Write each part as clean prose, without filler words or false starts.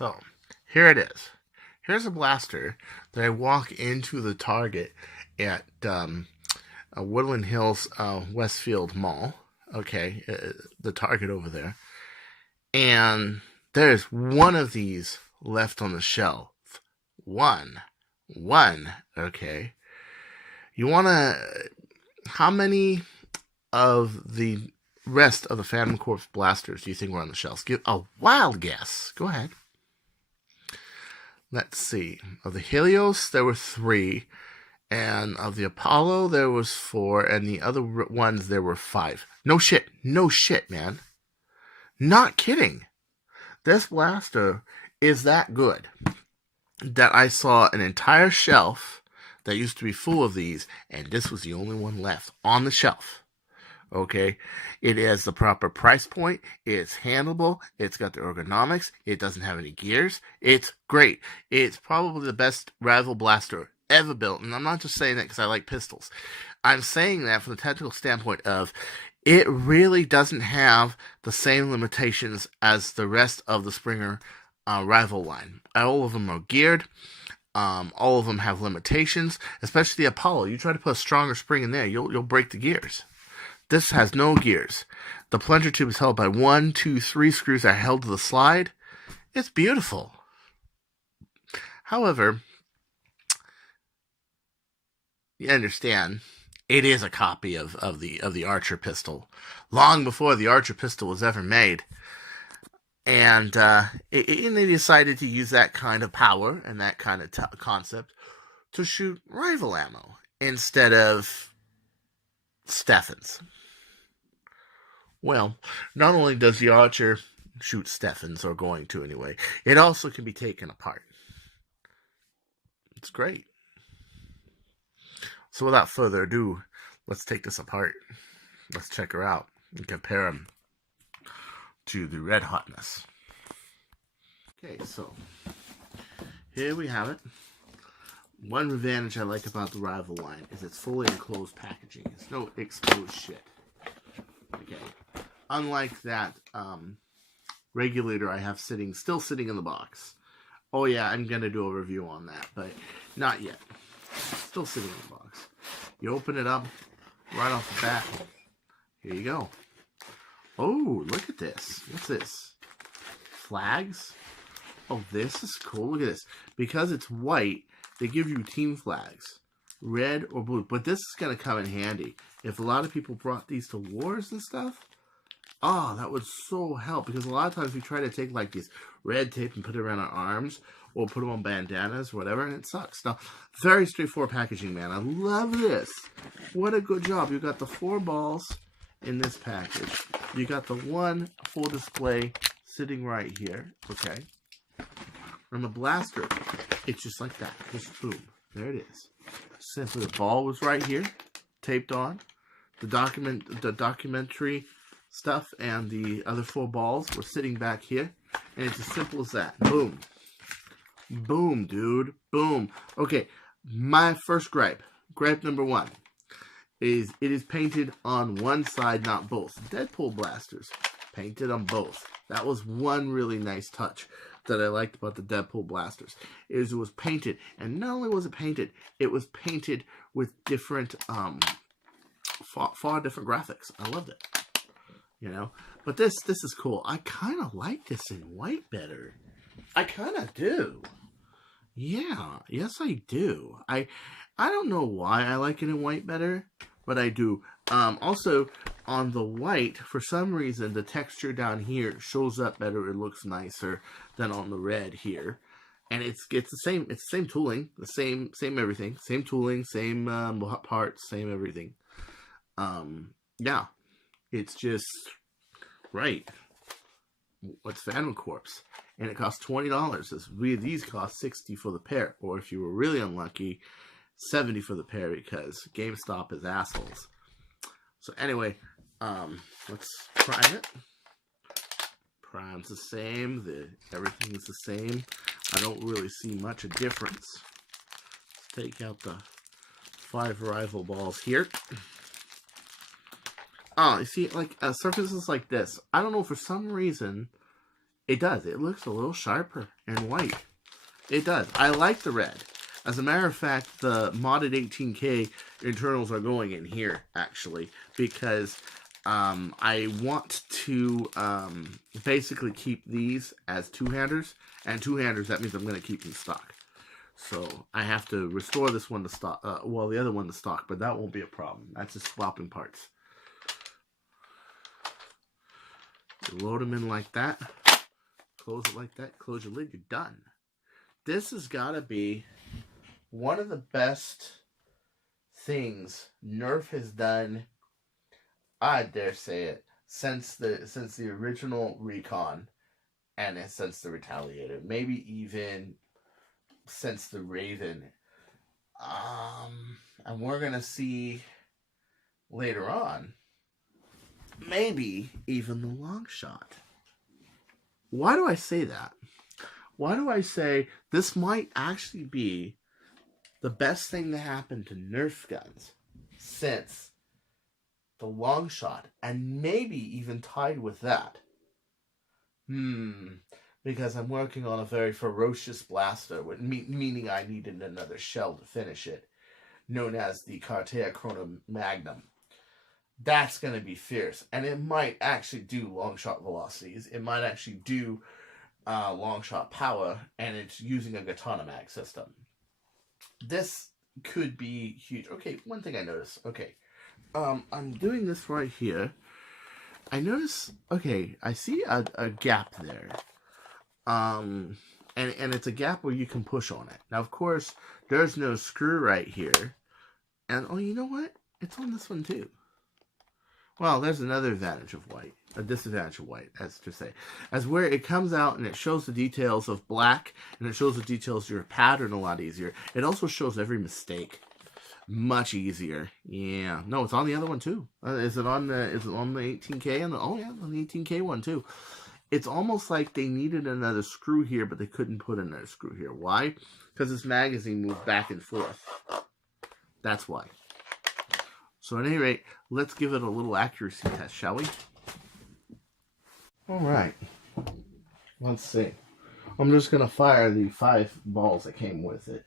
So, here it is. Here's a blaster that I walk into the Target at Woodland Hills Westfield Mall. Okay, the Target over there. And there's one of these left on the shelf. One. Okay. You want to... How many of the rest of the Phantom Corps blasters do you think were on the shelves? Give a wild guess. Go ahead. Let's see. Of the Helios, there were 3. And of the Apollo, there was 4. And the other ones, there were 5. No shit, man. Not kidding. This blaster is that good that I saw an entire shelf that used to be full of these, and this was the only one left on the shelf. Okay, it has the proper price point. It's handleable. It's got the ergonomics. It doesn't have any gears. It's great. It's probably the best rifle blaster ever built, and I'm not just saying that because I like pistols. I'm saying that from the technical standpoint of it really doesn't have the same limitations as the rest of the Springer rifle line. All of them are geared. All of them have limitations, especially the Apollo. You try to put a stronger spring in there, you'll break the gears. This has no gears. The plunger tube is held by 1, 2, 3 screws that are held to the slide. It's beautiful. However, you understand, it is a copy of the Archer pistol, long before the Archer pistol was ever made. And they decided to use that kind of power and that kind of concept to shoot rifle ammo instead of Steffens. Well, not only does the Archer shoot Steffens, or going to anyway, it also can be taken apart. It's great. So without further ado, let's take this apart. Let's check her out and compare them to the red hotness. Okay, so here we have it. One advantage I like about the Rival line is it's fully enclosed packaging. It's no exposed shit. Okay, unlike that regulator I have still sitting in the box. Oh yeah, I'm gonna do a review on that, but not yet. Still sitting in the box. You open it up right off the bat. Here you go. Oh, look at this. What's this? Flags? Oh, this is cool. Look at this. Because it's white, they give you team flags. Red or blue. But this is going to come in handy. If a lot of people brought these to wars and stuff, oh, that would so help. Because a lot of times we try to take like this red tape and put it around our arms, or put them on bandanas, or whatever, and it sucks. Now, very straightforward packaging, man. I love this. What a good job. You got the 4 balls in this package. You got the one full display sitting right here. Okay. And the blaster, it's just like that. Just boom. There it is. Simply the ball was right here, taped on. The documentary stuff and the other 4 balls were sitting back here. And it's as simple as that. Boom. Boom, dude. Boom. Okay, my first gripe number 1, is it is painted on one side, not both. Deadpool blasters, painted on both. That was one really nice touch that I liked about the Deadpool blasters. Is it was painted, and not only was it painted with different, far different graphics. I loved it. You know, but this is cool. I kind of like this in white better. I kind of do. Yeah, yes I do. I don't know why I like it in white better, but I do. Also, on the white, for some reason, the texture down here shows up better. It looks nicer than on the red here. And it's the same. It's the same tooling, the same everything, same tooling, same parts, same everything. Yeah, it's just right. What's Phantom Corps? And it costs $20. These cost $60 for the pair, or if you were really unlucky, $70 for the pair, because GameStop is assholes. So anyway, let's prime it. Prime's the same. Everything's the same. I don't really see much of difference. Let's take out the 5 rival balls here. Oh, you see, like surfaces like this. I don't know, for some reason, It does. It looks a little sharper and white. It does. I like the red. As a matter of fact, the modded 18K internals are going in here, actually, because I want to basically keep these as two-handers, and two-handers, that means I'm going to keep in stock. So I have to restore this one to stock, well, the other one to stock, but that won't be a problem. That's just swapping parts. You load them in like that, close it like that, close your lid, you're done. This has got to be one of the best things Nerf has done, I dare say it, since the original Recon, and since the Retaliator, maybe even since the Raven. And we're gonna see later on, maybe even the long shot. Why do I say that? Why do I say this might actually be the best thing to happen to Nerf guns since the long shot, and maybe even tied with that? Because I'm working on a very ferocious blaster, meaning I needed another shell to finish it, known as the Kronos Magnum. That's going to be fierce, and it might actually do long shot velocities. It might actually do long shot power, and it's using a Katana Mag system. This could be huge. Okay, one thing I noticed. Okay, I'm doing this right here. I notice, okay, I see a gap there. And it's a gap where you can push on it. Now, of course, there's no screw right here. And, oh, you know what? It's on this one, too. Well, there's another advantage of white. A disadvantage of white, as to say. As where it comes out and it shows the details of black, and it shows the details of your pattern a lot easier. It also shows every mistake much easier. Yeah. No, it's on the other one, too. Is it on the 18K? Oh, yeah, on the 18K one, too. It's almost like they needed another screw here, but they couldn't put another screw here. Why? Because this magazine moved back and forth. That's why. So at any rate, let's give it a little accuracy test, shall we? All right. Let's see. I'm just going to fire the 5 balls that came with it.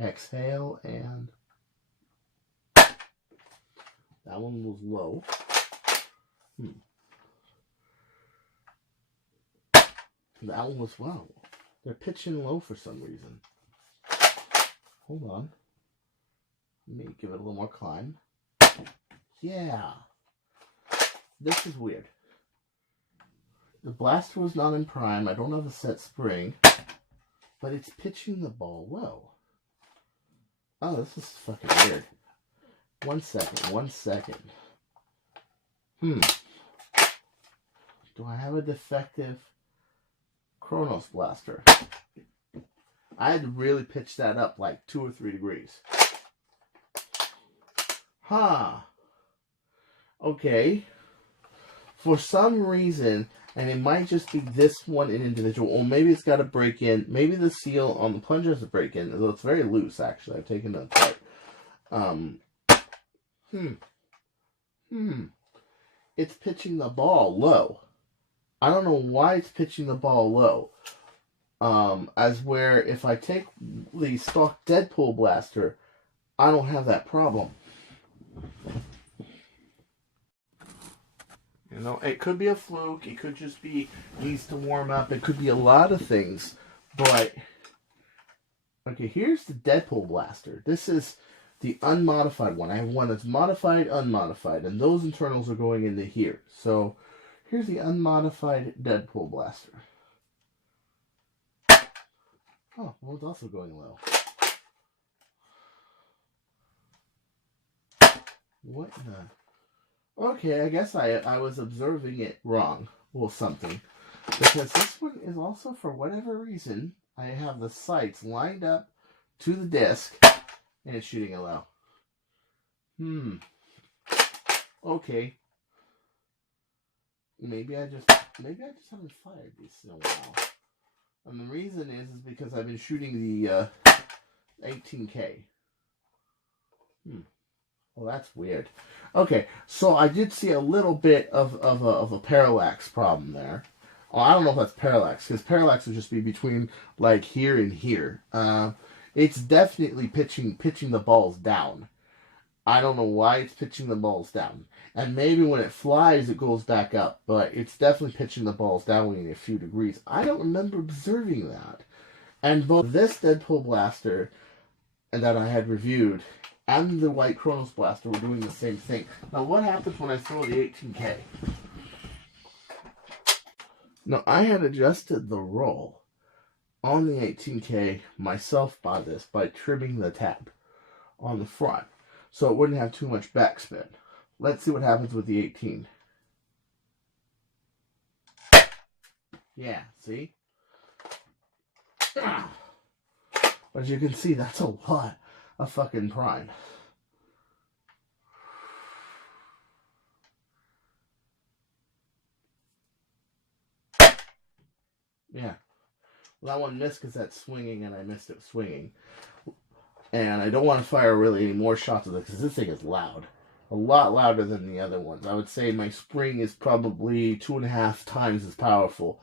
Exhale, and that one was low. That one was low. They're pitching low for some reason. Hold on. Let me give it a little more climb. Yeah. This is weird. The blaster was not in prime. I don't have a set spring. But it's pitching the ball low. Oh, this is fucking weird. 1 second. 1 second. Do I have a defective Kronos blaster? I had to really pitch that up like 2 or 3 degrees. Okay. For some reason, and it might just be this one in individual, or maybe it's got a break in. Maybe the seal on the plunger has a break in, although it's very loose, actually. I've taken it apart. It's pitching the ball low. I don't know why it's pitching the ball low. As where if I take the stock Deadpool blaster, I don't have that problem. You know, it could be a fluke. It could just be needs to warm up. It could be a lot of things. But, okay, here's the Deadpool blaster. This is the unmodified one. I have one that's modified, unmodified. And those internals are going into here. So, here's the unmodified Deadpool blaster. Oh, well, it's also going low. What the... Okay, I guess I was observing it wrong. Well, something. Because this one is also, for whatever reason, I have the sights lined up to the disc, and it's shooting it low. Okay. Maybe I just haven't fired these in a while. And the reason is because I've been shooting the 18K. Well, that's weird. Okay, so I did see a little bit of a parallax problem there. Oh, I don't know if that's parallax, because parallax would just be between, like, here and here. It's definitely pitching the balls down. I don't know why it's pitching the balls down. And maybe when it flies, it goes back up. But it's definitely pitching the balls down in a few degrees. I don't remember observing that. And both this Deadpool blaster and that I had reviewed and the white Kronos blaster were doing the same thing. Now, what happens when I throw the 18K? Now, I had adjusted the roll on the 18K myself by trimming the tab on the front, so it wouldn't have too much backspin. Let's see what happens with the 18. Yeah, see? As you can see, that's a lot of fucking prime. Yeah. Well, that one missed because that's swinging, and I missed it swinging. And I don't want to fire really any more shots of it because this thing is loud. A lot louder than the other ones. I would say my spring is probably 2.5 times as powerful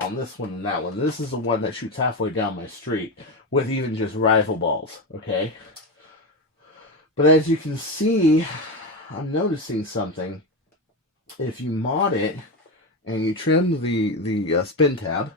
on this one and that one. This is the one that shoots halfway down my street with even just rifle balls, okay? But as you can see, I'm noticing something. If you mod it and you trim the spin tab,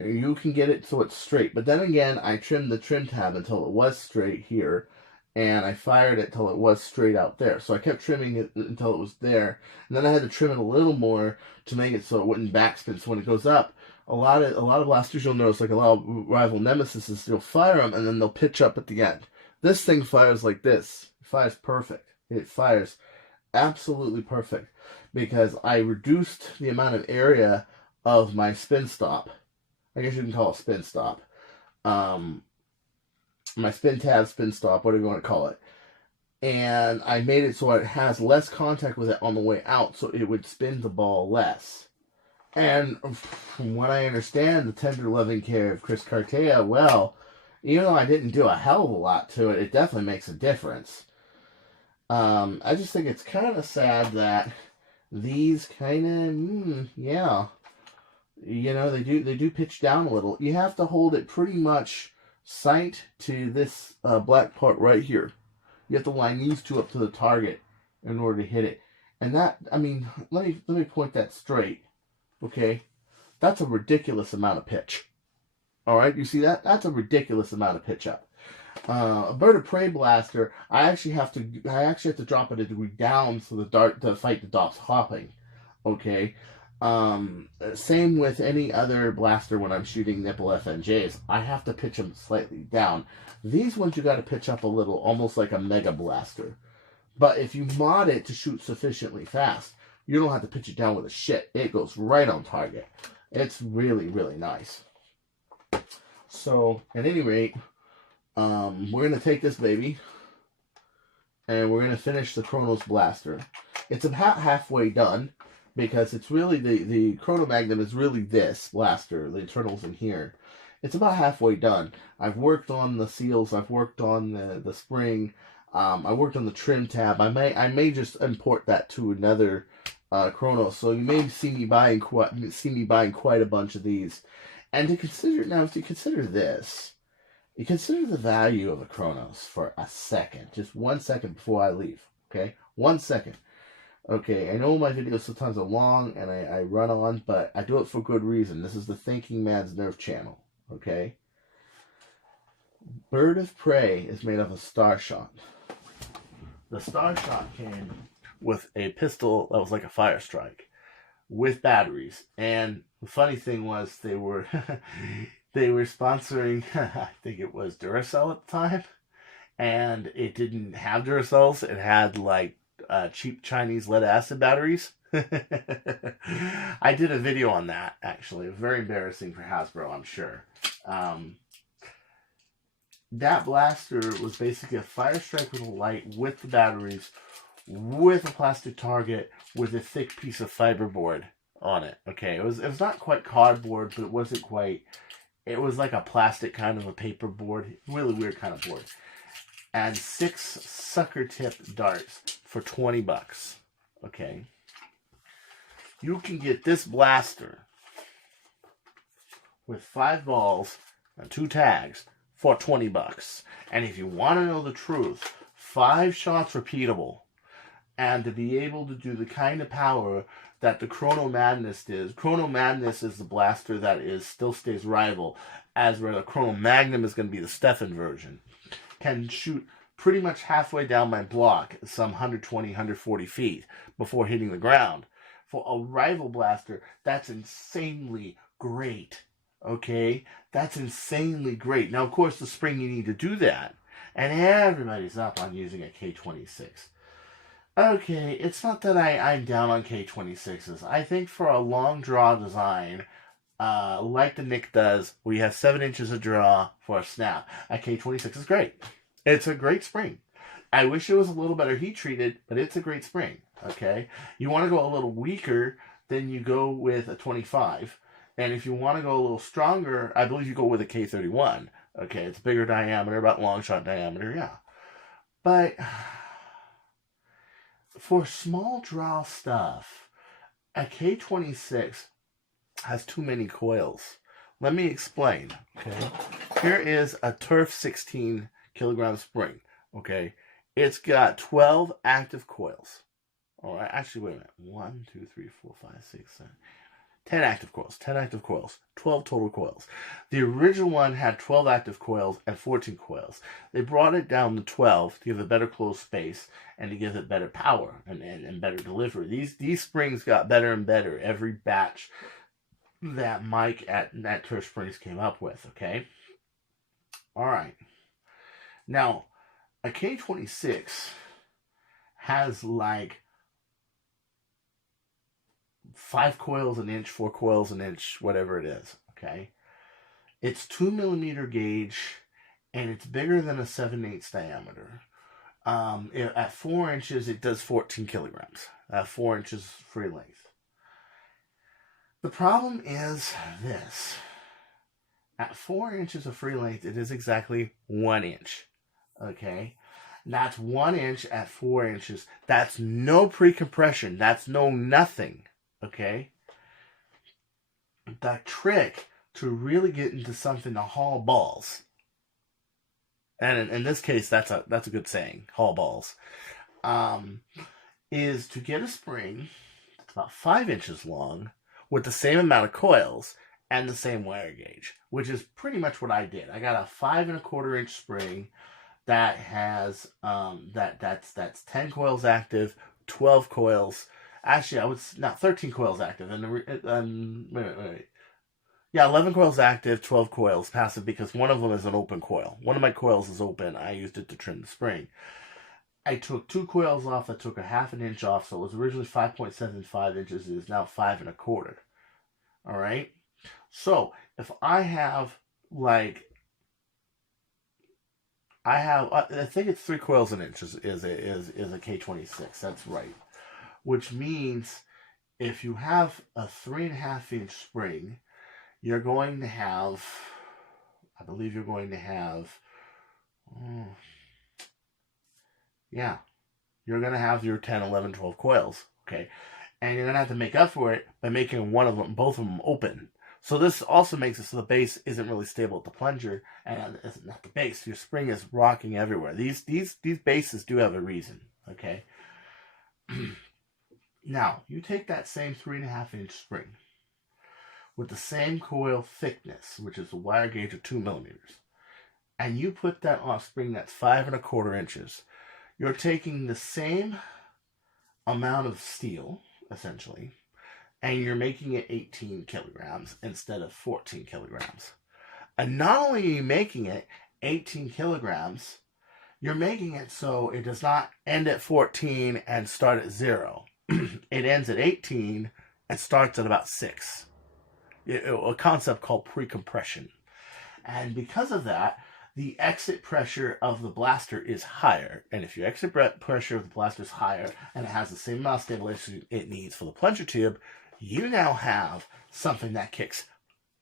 you can get it so it's straight. But then again, I trimmed the trim tab until it was straight here, and I fired it till it was straight out there. So I kept trimming it until it was there, and then I had to trim it a little more to make it so it wouldn't backspin. So when it goes up, a lot of blasters you'll notice, like a lot of rival Nemesises, you'll fire them and then they'll pitch up at the end. This thing fires like this. It fires perfect. It fires absolutely perfect because I reduced the amount of area of my spin stop. I guess you can call it spin stop. My spin tab, spin stop, whatever you want to call it. And I made it so it has less contact with it on the way out, so it would spin the ball less. And from what I understand, the tender loving care of Chris Cartea, well, even though I didn't do a hell of a lot to it, it definitely makes a difference. I just think it's kind of sad that these kind of, yeah, you know, they do pitch down a little. You have to hold it pretty much sight to this black part right here. You have to line these two up to the target in order to hit it. And that, I mean, let me point that straight. Okay, that's a ridiculous amount of pitch. All right, you see that? That's a ridiculous amount of pitch up. A bird of prey blaster, I actually have to drop it a degree down so the dart to fight the dots hopping. Okay. Same with any other blaster when I'm shooting nipple FNJs. I have to pitch them slightly down. These ones you got to pitch up a little, almost like a mega blaster. But if you mod it to shoot sufficiently fast, you don't have to pitch it down with a shit. It goes right on target. It's really, really nice. So, at any rate, we're going to take this baby, and we're going to finish the Kronos blaster. It's about halfway done, because it's really, the Chrono Magnum is really this blaster, the internals in here. It's about halfway done. I've worked on the seals, I've worked on the spring, I worked on the trim tab. I may just import that to another Kronos, so you may see me buying quite a bunch of these. And to consider this, you consider the value of a Kronos for a second, just 1 second before I leave. Okay, 1 second. Okay, I know my videos sometimes are long and I run on, but I do it for good reason. This is the Thinking Man's Nerve channel. Okay, Bird of Prey is made of a Star Shot. The Star Shot came with a pistol that was like a Fire Strike with batteries. And the funny thing was they were they were sponsoring, I think it was Duracell at the time, and it didn't have Duracells. It had like cheap Chinese lead acid batteries. I did a video on that, actually. Very embarrassing for Hasbro, I'm sure. That blaster was basically a Fire Strike with a light, with the batteries, with a plastic target, with a thick piece of fiberboard on it. Okay, it was not quite cardboard, but it wasn't quite. It was like a plastic kind of a paper board, really weird kind of board. and 6 sucker tip darts for 20 bucks. Okay. You can get this blaster with 5 balls and 2 tags for 20 bucks. And if you want to know the truth, 5 shots repeatable, and to be able to do the kind of power that the Chrono Madness is. Chrono Madness is the blaster that still stays rival, as where the Chrono Magnum is going to be the Stefan version. Can shoot pretty much halfway down my block, some 120, 140 feet, before hitting the ground. For a rival blaster, that's insanely great. Okay? That's insanely great. Now, of course, the spring you need to do that. And everybody's up on using a K26. Okay, it's not that I'm down on K26s. I think for a long draw design, like the Nick does, where you have 7 inches of draw for a snap, a K26 is great. It's a great spring. I wish it was a little better heat treated, but it's a great spring. Okay? You want to go a little weaker, then you go with a 25. And if you want to go a little stronger, I believe you go with a K31. Okay, it's bigger diameter, about long shot diameter, yeah. But for small draw stuff, a K26 has too many coils. Let me explain, okay? Here is a Turf 16 kilogram spring, okay? It's got 12 active coils. All right, actually, wait a minute. 1, 2, 3, 4, 5, 6, 7, 10 active coils. 10 active coils. 12 total coils. The original one had 12 active coils and 14 coils. They brought it down to 12 to give it better closed space and to give it better power and better delivery. These springs got better and better every batch that Mike at Turf Springs came up with, okay? All right. Now, a K26 has like 5 coils an inch, 4 coils an inch, whatever it is, okay? It's 2 millimeter gauge, and it's bigger than a 7/8 diameter. At 4 inches, it does 14 kilograms. 4 inches free length. The problem is this. At 4 inches of free length, it is exactly 1 inch, okay? That's 1 inch at 4 inches. That's no pre-compression. That's no nothing. Okay? The trick to really get into something to haul balls, and in this case, that's a good saying, haul balls, is to get a spring that's about 5 inches long with the same amount of coils and the same wire gauge, which is pretty much what I did. I got a 5 1/4 inch spring that has that's 10 coils active, 12 coils. Actually, I would not 13 coils active, and wait. Yeah, 11 coils active, 12 coils passive, because one of them is an open coil. One of my coils is open. I used it to trim the spring. I took 2 coils off. I took a 1/2 inch off, so it was originally 5.75 inches. It is now 5 1/4. All right. So if I have I think it's 3 coils an inch is a K26. That's right. Which means if you have a 3.5 inch spring, you're going to have, I believe you're going to have, you're going to have your 10, 11, 12 coils, okay? And you're going to have to make up for it by making both of them open. So this also makes it so the base isn't really stable at the plunger, and it's not the base. Your spring is rocking everywhere. These bases do have a reason, okay? Now, you take that same 3.5 inch spring with the same coil thickness, which is a wire gauge of 2 millimeters, and you put that on a spring that's 5 1/4 inches. You're taking the same amount of steel, essentially, and you're making it 18 kilograms instead of 14 kilograms. And not only are you making it 18 kilograms, you're making it so it does not end at 14 and start at 0. It ends at 18 and starts at about 6. A concept called pre-compression. And because of that, the exit pressure of the blaster is higher. And if your exit pressure of the blaster is higher and it has the same amount of stabilization it needs for the plunger tube, you now have something that kicks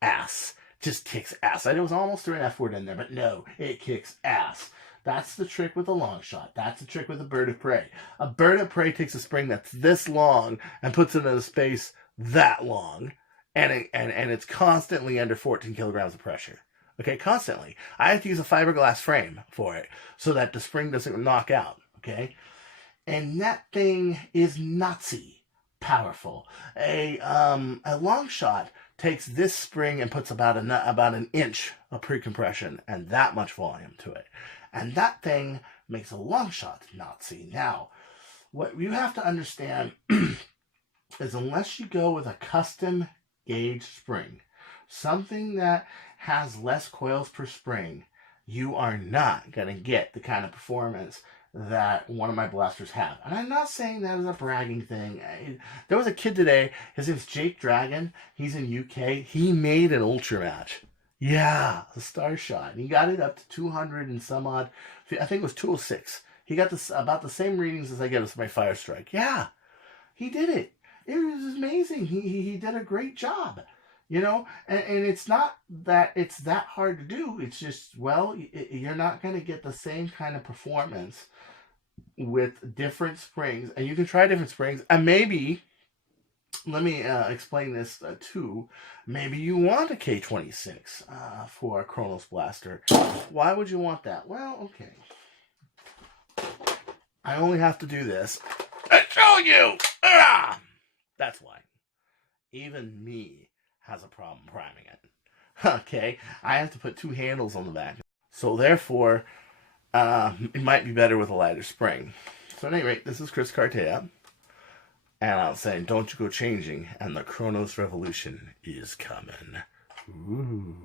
ass. Just kicks ass. I was almost threw an F word in there, but no, it kicks ass. That's the trick with a long shot. That's the trick with a bird of prey. A bird of prey takes a spring that's this long and puts it in a space that long, and it's constantly under 14 kilograms of pressure. Okay, constantly. I have to use a fiberglass frame for it so that the spring doesn't knock out. Okay, and that thing is Nazi powerful. A long shot takes this spring and puts about an inch of pre-compression and that much volume to it. And that thing makes a long shot Nazi. Now, what you have to understand is unless you go with a custom gauge spring, something that has less coils per spring, you are not going to get the kind of performance that one of my blasters have. And I'm not saying that as a bragging thing. There was a kid today, his name's Jake Dragon. He's in UK. He made an ultra match. Yeah, a star shot. And he got it up to 200 and some odd. I think it was 206. He got this about the same readings as I get with my Fire Strike. Yeah, he did it. It was amazing. He did a great job. You know, and it's not that it's that hard to do. It's just, well, you're not going to get the same kind of performance with different springs. And you can try different springs. And maybe, let me explain this too. Maybe you want a K26 for a Kronos blaster. Why would you want that? Well, okay. I only have to do this and show you. That's why. Even me has a problem priming it. Okay, I have to put two handles on the back. So therefore, it might be better with a lighter spring. So at any rate, this is Chris Cartea. And I'm saying, don't you go changing, and the Kronos revolution is coming. Ooh.